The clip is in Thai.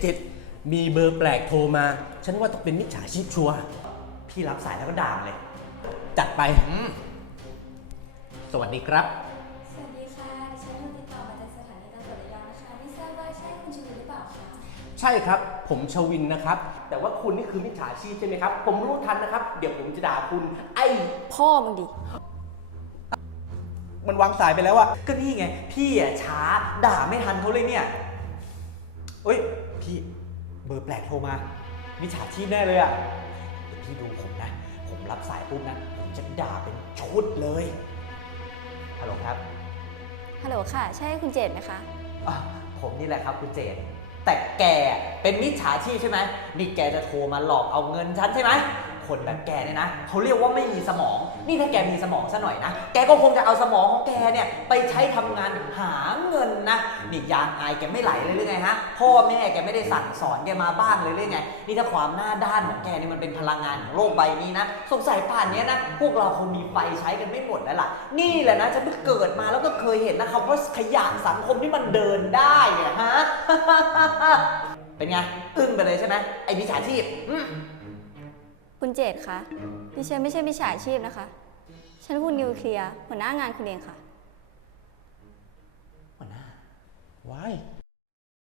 เจ็ดมีเบอร์แปลกโทรมา ฉันว่าต้องเป็นมิจฉาชีพชัวร์พี่รับสายแล้วก็ด่ามันเลย จัดไป สวัสดีครับ สวัสดีค่ะดิฉันโทรติดต่อมาจากสถานีตำรวจระยองนะคะ ไม่ทราบว่าใช่คุณชูวิทย์หรือเปล่าคะใช่ครับ ผมชวินนะครับ แต่ว่าคุณนี่คือมิจฉาชีพใช่ไหมครับ ผมรู้ทันนะครับ เดี๋ยวผมจะด่าคุณ ไอ้ พ่อมึงดิ มันวางสายไปแล้วอะก็นี่ไง พี่อะช้าด่าไม่ทันเขาเลยเนี่ยเอ้ย พี่เบอร์แปลกโทรมามิจฉาชีพแน่เลยอะเดี๋ยวพี่ดูผมนะ ผมรับสายปุ๊บนะ ผมจะด่าเป็นชุดเลยฮัลโหลครับฮัลโหลค่ะ ใช่คุณเจดไหมคะ อะผมนี่แหละครับคุณเจนแต่แกเป็นมิจฉาชีพใช่ไหมนี่แกจะโทรมาหลอกเอาเงินฉันใช่ไหม คนแบบแกเนี่ยนะเขาเรียกว่าไม่มีสมอง นี่ถ้าแกมีสมองซะหน่อยนะ แกก็คงจะเอาสมองของแกเนี่ยไปใช้ทำงานหาเงินนะนี่ยางอายแกไม่ไหลเลยหรือไงฮะพ่อแม่แกไม่ได้สั่งสอนแกมาบ้างเลยหรือไงนี่ถ้าความหน้าด้านของแกนี่มันเป็นพลังงานของโลกใบนี้นะสงสัยป่านนี้นะพวกเราคงมีไฟใช้กันไม่หมดแล้วล่ะ นี่แหละนะฉันเพิ่งเกิดมาแล้วก็เคยเห็นนะครับว่าขยะสังคมที่มันเดินได้เนี่ยฮะเป็นไงอึ้งไปเลยใช่ไหมไอ้มิจฉาชีพ คุณเจตคะดิฉันไม่ใช่มิจฉาชีพนะคะ ฉันคุณนิวเคลียร์หัวหน้างานคุณเองค่ะ